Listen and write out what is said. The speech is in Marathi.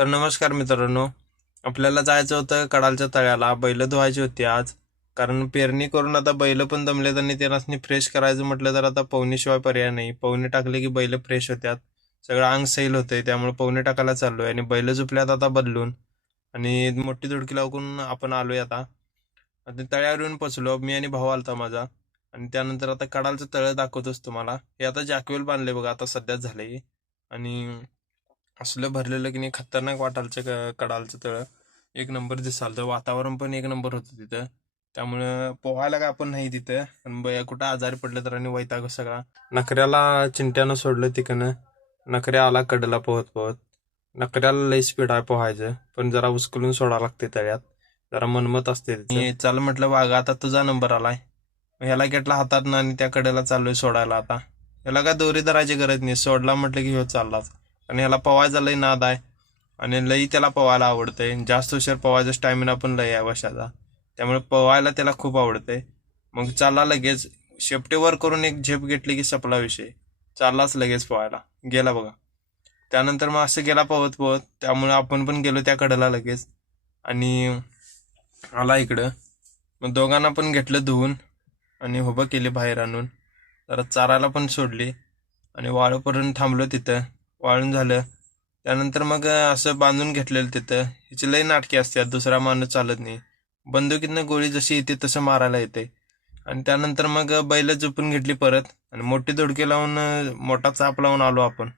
तर नमस्कार मित्रांनो. आपल्याला जायचं होतं कडालच्या तळ्याला. बैल धुवायची होती आज, कारण पेरणी करून आता बैल पण दमलेत आणि त्यांना फ्रेश करायचं म्हटलं तर आता पवनीशिवाय पर्याय नाही. पवनी टाकले की बैल फ्रेश होत्यात, सगळं अंग सैल होतंय. त्यामुळे पवनी टाकायला चाललोय आणि बैल झोपल्यात आता बदलून. आणि मोठी धुडकी लावून आपण आलोय आता. आणि तळ्यावर येऊन पोचलो, मी आणि भाऊ आलता माझा. आणि त्यानंतर आता कडालचं तळं दाखवतोच तुम्हाला. हे आता जॅकवेल बांधले बघा, आता सध्याच झालंय. आणि असलं भरलेलं की नाही, खतरनाक वाटालचं कडालचं तळं. एक नंबर दिसाल तर वातावरण पण एक नंबर होतं तिथं. त्यामुळं पोहायला काय आपण नाही तिथं, पण कुठं आजारी पडलं तर आणि वैताग सगळा. नखऱ्याला चिंट्यानं सोडलं तिकडनं. नखऱ्या आला कडला पोहत पोहत. नखऱ्याला लई स्पीड आहे पोहायचं, पण जरा उचकलून सोडा लागते तळ्यात, जरा मनमत असते तिथं. चल म्हटलं वागा, आता तुझा नंबर आलाय. ह्याला घेतला हातात ना आणि त्या कडेला चाललोय सोडायला आता. याला काय दोरी धरायची गरज नाही, सोडला म्हटलं की ह्यो चाललाच. आणि ह्याला पवायचा लई नाद आहे आणि लई त्याला पवायला आवडतंय. जास्त उशीर पवायचा स्टॅमिना पण लई आहे वर्षाचा, त्यामुळे पवायला त्याला खूप आवडतंय. मग चालला लगेच. शेपटीवर करून एक झेप घेतली की सपला विषय. चाललाच लगेच पवायला. गेला बघा. त्यानंतर मग असं गेला पवत पवत, त्यामुळे आपण पण गेलो त्या कडेला लगेच. आणि आला इकडं. मग दोघांना पण घेतलं धुवून आणि उभं केली बाहेर आणून. जरा चारायला पण सोडली आणि वाळूपर्यंत थांबलो तिथं. वाळून झालं त्यानंतर मग असं बांधून घेतलेलं तिथं. हिची लई नाटके असतात, दुसरा माणूस चालत नाही. बंदुकीतनं गोळी जशी येते तसं मारायला येते. आणि त्यानंतर मग बैल झोपून घेतली परत आणि मोठी धुडकी लावून मोठा चाप लावून आलो आपण.